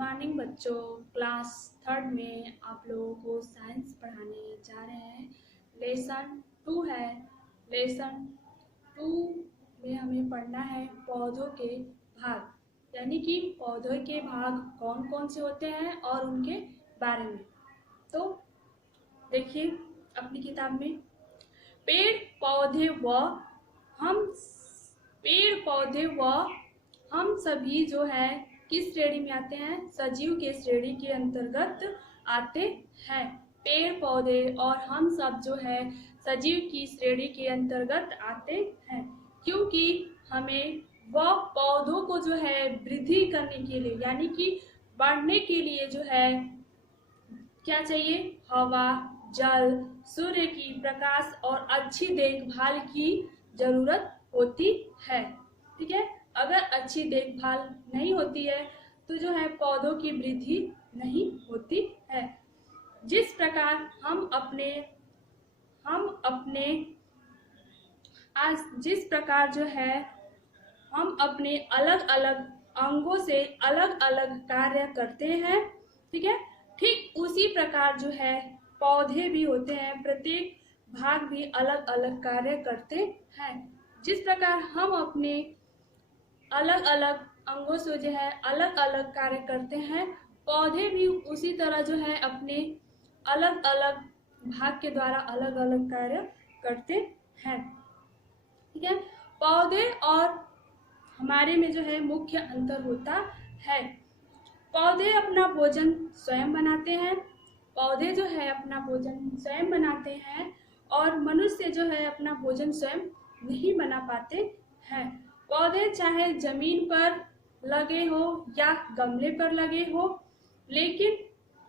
Morning बच्चों। Class third में आप लोगों को साइंस पढ़ाने जा रहे हैं। लेसन 2 है। लेसन 2 में हमें पढ़ना है पौधों के भाग, यानी कि पौधों के भाग कौन कौन से होते हैं और उनके बारे में। तो देखिए अपनी किताब में पेड़ पौधे व हम सभी जो है किस श्रेणी में आते हैं? सजीव के श्रेणी के अंतर्गत आते हैं। पेड़ पौधे और हम सब जो है सजीव की श्रेणी के अंतर्गत आते हैं, क्योंकि हमें वह पौधों को जो है वृद्धि करने के लिए, यानी कि बढ़ने के लिए जो है क्या चाहिए? हवा, जल, सूर्य की प्रकाश और अच्छी देखभाल की जरूरत होती है। ठीक है, अगर अच्छी देखभाल नहीं होती है तो जो है पौधों की वृद्धि नहीं होती है। जिस प्रकार जिस प्रकार जो है हम अपने अलग अलग अंगों से अलग अलग कार्य करते हैं, ठीक है, ठीक उसी प्रकार जो है पौधे भी होते हैं, प्रत्येक भाग भी अलग अलग कार्य करते हैं। जिस प्रकार हम अपने अलग अलग अंगों से जो है अलग अलग कार्य करते हैं, पौधे भी उसी तरह जो है अपने अलग अलग भाग के द्वारा अलग अलग कार्य करते हैं। ठीक है, पौधे और हमारे में जो है मुख्य अंतर होता है। पौधे अपना भोजन स्वयं बनाते हैं। पौधे जो है अपना भोजन स्वयं बनाते हैं और मनुष्य जो है अपना भोजन स्वयं नहीं बना पाते हैं। पौधे चाहे जमीन पर लगे हो या गमले पर लगे हो, लेकिन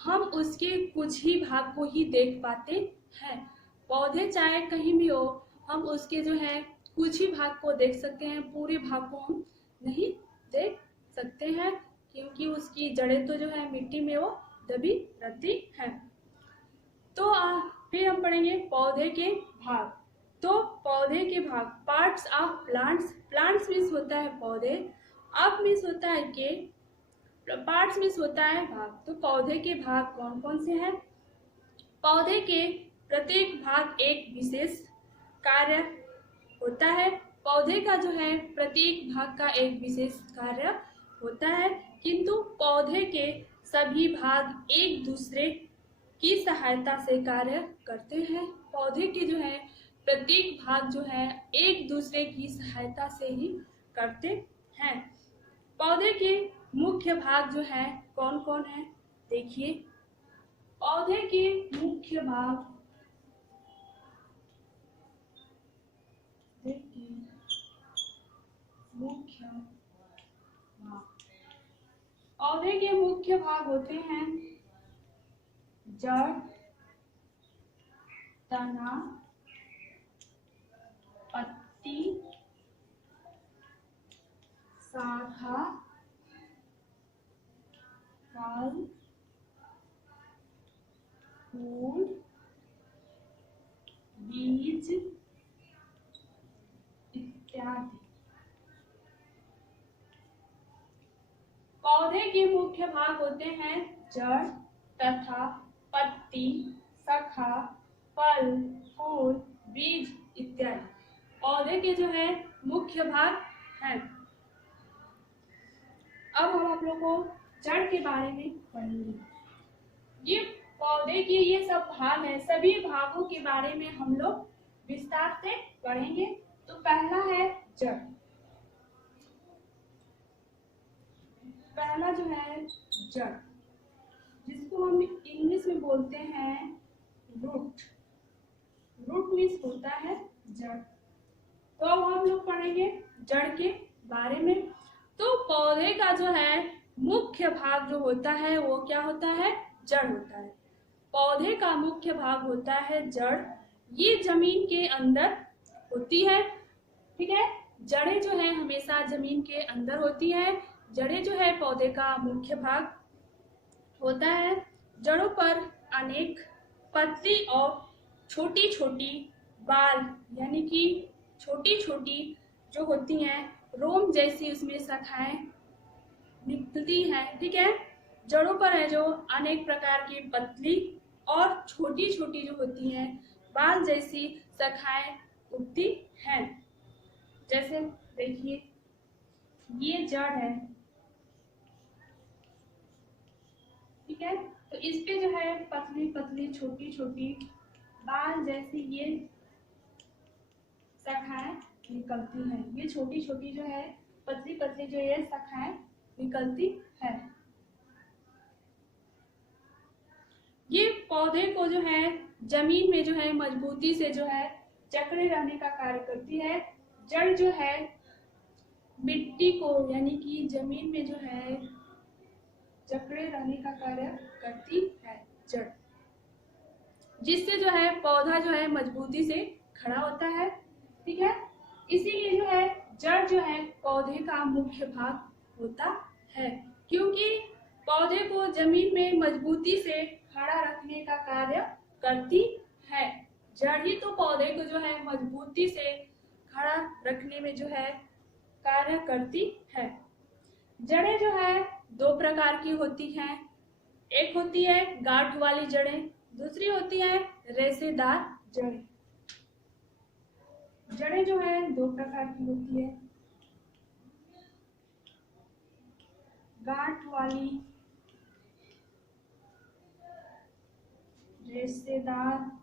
हम उसके कुछ ही भाग को ही देख पाते हैं। पौधे चाहे कहीं भी हो, हम उसके जो है कुछ ही भाग को देख सकते हैं, पूरे भाग को हम नहीं देख सकते हैं, क्योंकि उसकी जड़ें तो जो है मिट्टी में वो दबी रहती हैं। तो फिर हम पढ़ेंगे पौधे के भाग। तो पौधे के भाग, parts of plants. Plants means होता है पौधे, ऑफ मीन्स होता है के, पार्ट्स मीन्स होता है भाग। तो पौधे के भाग कौन कौन से हैं? पौधे के प्रत्येक भाग एक विशेष कार्य होता है। पौधे का जो है प्रत्येक भाग का एक विशेष कार्य होता है, किंतु पौधे के सभी भाग एक दूसरे की सहायता से कार्य करते हैं। पौधे के जो है प्रत्येक भाग जो है एक दूसरे की सहायता से ही करते हैं। पौधे के मुख्य भाग जो है कौन कौन है? देखिए पौधे के मुख्य भाग, पौधे के मुख्य भाग होते हैं जड़, तना, पत्ती, शाखा, फल, फूल, बीज इत्यादि। पौधे के मुख्य भाग होते हैं जड़ तथा पत्ती, शाखा, फल, फूल, बीज इत्यादि। पौधे के जो है मुख्य भाग हैं। अब हम आप लोगों को जड़ के बारे में पढ़ेंगे। ये पौधे के ये सब भाग हैं, सभी भागों के बारे में हम लोग विस्तार से पढ़ेंगे। तो पहला है जड़। पहला जो है जड़, जिसको हम इंग्लिश में बोलते हैं रूट। रूट मीन्स होता है जड़। तो अब हम लोग पढ़ेंगे जड़ के बारे में। तो पौधे का जो है मुख्य भाग जो होता है वो क्या होता है? जड़ होता है। पौधे का मुख्य भाग होता है जड़। ये जमीन के अंदर होती है। ठीक है, जड़ें जो है हमेशा जमीन के अंदर होती है। जड़ें जो है पौधे का मुख्य भाग होता है। जड़ों पर अनेक पत्ती और छोटी छोटी बाल, यानी कि छोटी छोटी जो होती हैं रोम जैसी उसमें शाखाएं निकलती हैं। ठीक है, जड़ों पर है जो अनेक प्रकार की पतली और छोटी छोटी जो होती हैं बाल जैसी शाखाएं उगती हैं। जैसे देखिए ये जड़ है, ठीक है, तो इस पे जो है पतली पतली छोटी छोटी बाल जैसी ये शाखाएं निकलती हैं। ये छोटी छोटी जो है पतली पतली जो ये शाखाएं निकलती है। ये पौधे को जो है जमीन में जो है मजबूती से जो है जकड़े रहने का कार्य करती है। जड़ जो है मिट्टी को यानी कि जमीन में जो है जकड़े रहने का कार्य करती है जड़, जिससे जो है पौधा जो है मजबूती से खड़ा होता है, ठीक है। इसीलिए जो है जड़ जो है पौधे का मुख्य भाग होता है, क्योंकि पौधे को जमीन में मजबूती से खड़ा रखने का कार्य करती है। जड़ ही तो पौधे को जो है मजबूती से खड़ा रखने में जो है कार्य करती है। जड़ें जो है दो प्रकार की होती हैं, एक होती है गांठ वाली जड़ें, दूसरी होती है रेशेदार जड़ें। जड़ें जो है दो प्रकार की होती है, गांठ वाली, रेशेदार।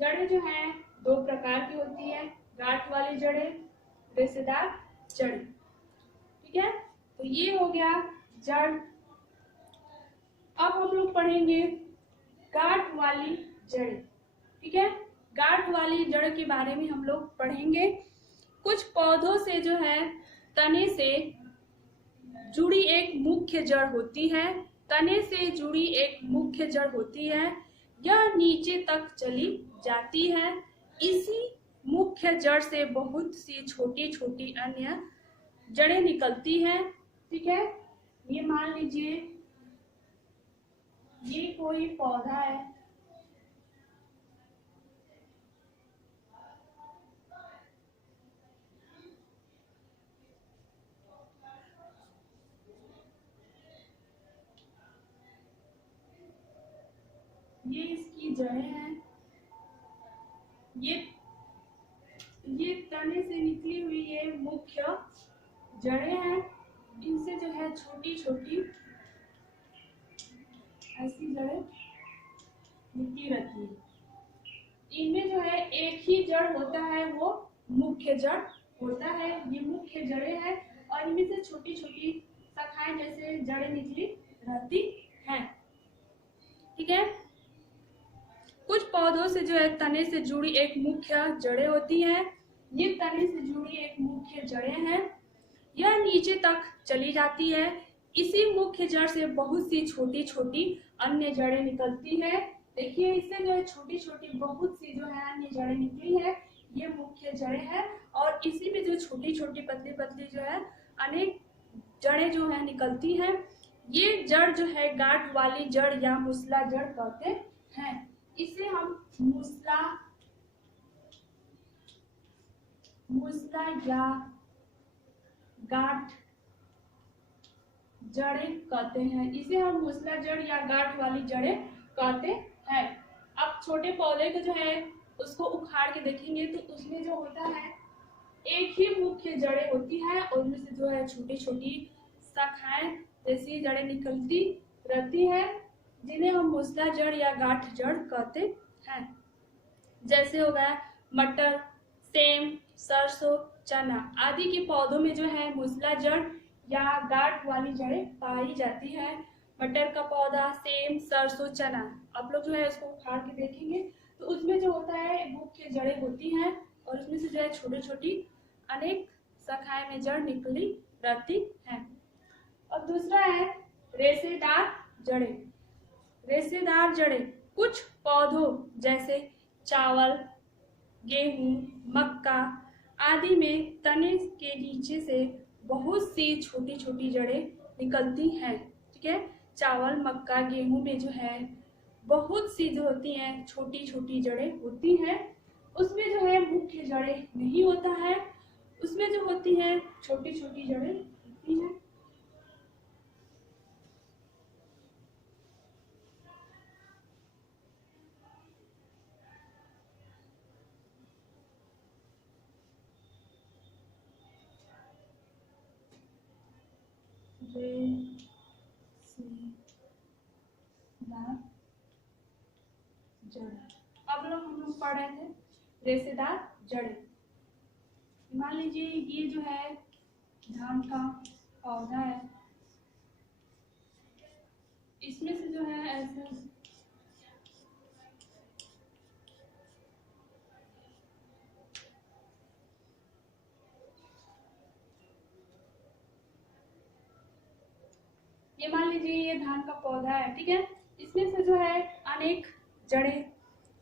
जड़ें जो हैं दो प्रकार की होती है, गांठ वाली जड़ें, रेशेदार जड़ें, ठीक है। तो ये हो गया जड़। अब हम लोग पढ़ेंगे गांठ वाली जड़ें, ठीक है। गांठ वाली जड़ के बारे में हम लोग पढ़ेंगे। कुछ पौधों से जो है तने से जुड़ी एक मुख्य जड़ होती है, तने से जुड़ी एक मुख्य जड़ होती है, यह नीचे तक चली जाती है। इसी मुख्य जड़ से बहुत सी छोटी छोटी अन्य जड़ें निकलती हैं, ठीक है। ये मान लीजिए ये कोई पौधा है, ये इसकी जड़ें हैं, ये तने से निकली हुई ये मुख्य जड़ें हैं। इनसे जो है छोटी छोटी ऐसी जड़ें निकली रहती है। इनमें जो है एक ही जड़ होता है, वो मुख्य जड़ होता है। ये मुख्य जड़ें हैं और इनमें से छोटी छोटी शाखाएं जैसे जड़ें निकली रहती हैं, ठीक है। कुछ पौधों से जो है तने से जुड़ी एक मुख्य जड़ें होती हैं। ये तने से जुड़ी एक मुख्य जड़ें हैं, यह नीचे तक चली जाती है। इसी मुख्य जड़ से बहुत सी छोटी छोटी अन्य जड़ें निकलती है। देखिए इससे जो है छोटी छोटी बहुत सी जो है अन्य जड़ें निकली है, ये मुख्य जड़ें हैं। और इसी में जो छोटी छोटी पतली पतली जो है अनेक जड़ें जो है निकलती हैं। ये जड़ जो है गांठ वाली जड़ या मूसला जड़ कहते हैं। इसे हम मूसला या गांठ जड़ें कहते हैं। इसे हम मूसला जड़ या गांठ वाली जड़ें कहते हैं। अब छोटे पौधे को जो है उसको उखाड़ के देखेंगे तो उसमें जो होता है एक ही मुख्य जड़ें होती है और उनमें से जो है छोटी छोटी शाखाएं जैसी जड़ें निकलती रहती हैं, जिन्हें हम मूसला जड़ या गांठ जड़ कहते हैं। जैसे हो गया मटर, सेम, सरसों, चना आदि के पौधों में जो है मूसला जड़ या गांठ वाली जड़ें पाई जाती है। मटर का पौधा, सेम, सरसों, चना, आप लोग जो है उसको उखाड़ के देखेंगे तो उसमें जो होता है मुख्य जड़ें होती हैं और उसमें से जो है छोटी छोटी अनेक शाखाएं में जड़ निकली रहती हैं। और दूसरा है रेशेदार जड़ें। रेशेदार जड़ें कुछ पौधों जैसे चावल, गेहूं, मक्का आदि में तने के नीचे से बहुत सी छोटी छोटी जड़ें निकलती हैं, ठीक है। चावल, मक्का, गेहूं में जो है बहुत सी जो होती हैं छोटी छोटी जड़ें होती हैं, उसमें जो है मुख्य जड़ें नहीं होता है, उसमें जो होती हैं छोटी छोटी जड़ें होती हैं। रेशेदार जड़ें। अब हम लोग पढ़ रहे थे रेशेदार जड़ें। मान लीजिए ये जो है धान का पौधा है, इसमें से जो है ऐसे ये मान लीजिए ये धान का पौधा है, ठीक है। इसमें से जो है अनेक जड़ें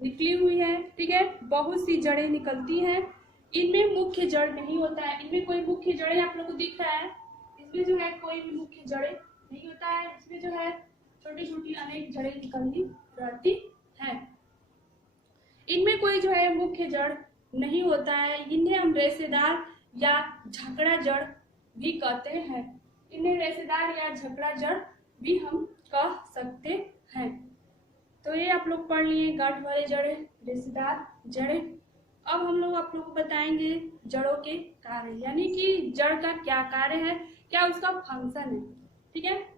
निकली हुई है, ठीक है, बहुत सी जड़ें निकलती हैं। इनमें मुख्य जड़ नहीं होता है, इनमें कोई मुख्य जड़ें आप लोग को दिख रहा है, इसमें जो है कोई भी मुख्य जड़ें नहीं होता है, इसमें जो है छोटी छोटी अनेक जड़ें निकलती रहती हैं। इनमें कोई जो है मुख्य जड़ नहीं होता है, इन्हें हम रेशेदार या झकड़ा जड़ भी कहते हैं। इन्हें रेशेदार या झकड़ा जड़ भी हम कह सकते हैं। तो ये आप लोग पढ़ लिए गांठ वाले जड़ें, रेशेदार जड़ें। अब हम लोग आप लोग को बताएंगे जड़ों के कार्य, यानी कि जड़ का क्या कार्य है, क्या उसका फंक्शन है, ठीक है।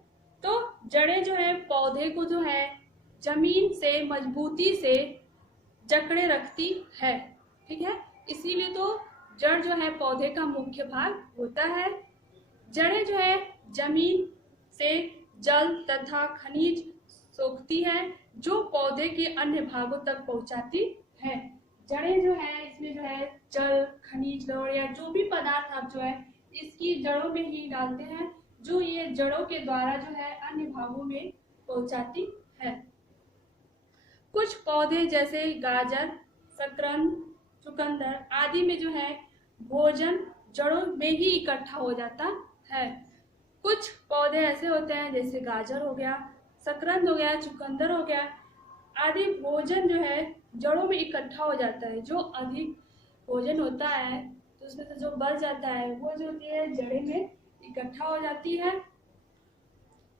तो जड़ें जो है पौधे को जो है जमीन से मजबूती से जकड़े रखती है, ठीक है। इसीलिए तो जड़ जो है पौधे का मुख्य भाग होता है। जड़ें जो है जमीन से जल तथा खनिज सोखती है जो पौधे के अन्य भागों तक पहुंचाती है। जड़ें जो है इसमें जो है जल, खनिज, लवण या जो भी पदार्थ आप जो है इसकी जड़ों में ही डालते हैं, जो ये जड़ों के द्वारा जो है अन्य भागों में पहुंचाती है। कुछ पौधे जैसे गाजर, शकरकंद, चुकंदर आदि में जो है भोजन जड़ों में ही इकट्ठा हो जाता है। कुछ पौधे ऐसे होते हैं जैसे गाजर हो गया, शकरकंद हो गया, चुकंदर हो गया आदि भोजन जो है जड़ों में इकट्ठा हो जाता है। जो अधिक भोजन होता है तो उसमें से जो बच जाता है वो जो होती है जड़ें में इकट्ठा हो जाती है,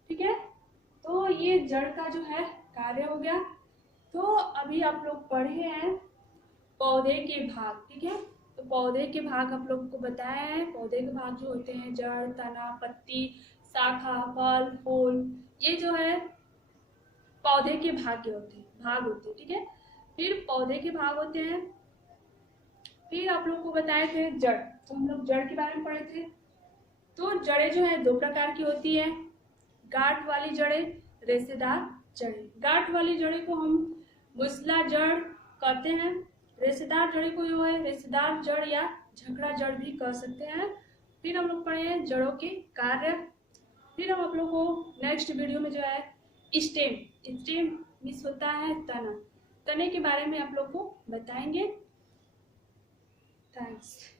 ठीक है। तो ये जड़ का जो है कार्य हो गया। तो अभी आप लोग पढ़े हैं पौधे के भाग, ठीक है। तो पौधे के भाग आप लोग को बताया है। पौधे के भाग जो होते हैं जड़, तना, पत्ती, शाखा, फल, फूल, ये जो है पौधे के भाग होते हैं, ठीक है। फिर पौधे के भाग होते हैं। फिर आप लोग को बताए थे जड़, तो हम लोग जड़ के बारे में पढ़े थे। तो जड़ें जो है दो प्रकार की होती है, गांठ वाली जड़ें, रेशेदार जड़ें। गांठ वाली जड़ें को हम मूसला जड़ कहते हैं, रेशेदार जड़ें को जो है रेशेदार जड़ या झकड़ा जड़ भी कह सकते हैं। फिर हम लोग पढ़े हैं जड़ों के कार्य। फिर हम आप लोग को नेक्स्ट वीडियो में जो है स्टेम मिस होता है तने के बारे में आप लोग को बताएंगे। थैंक्स।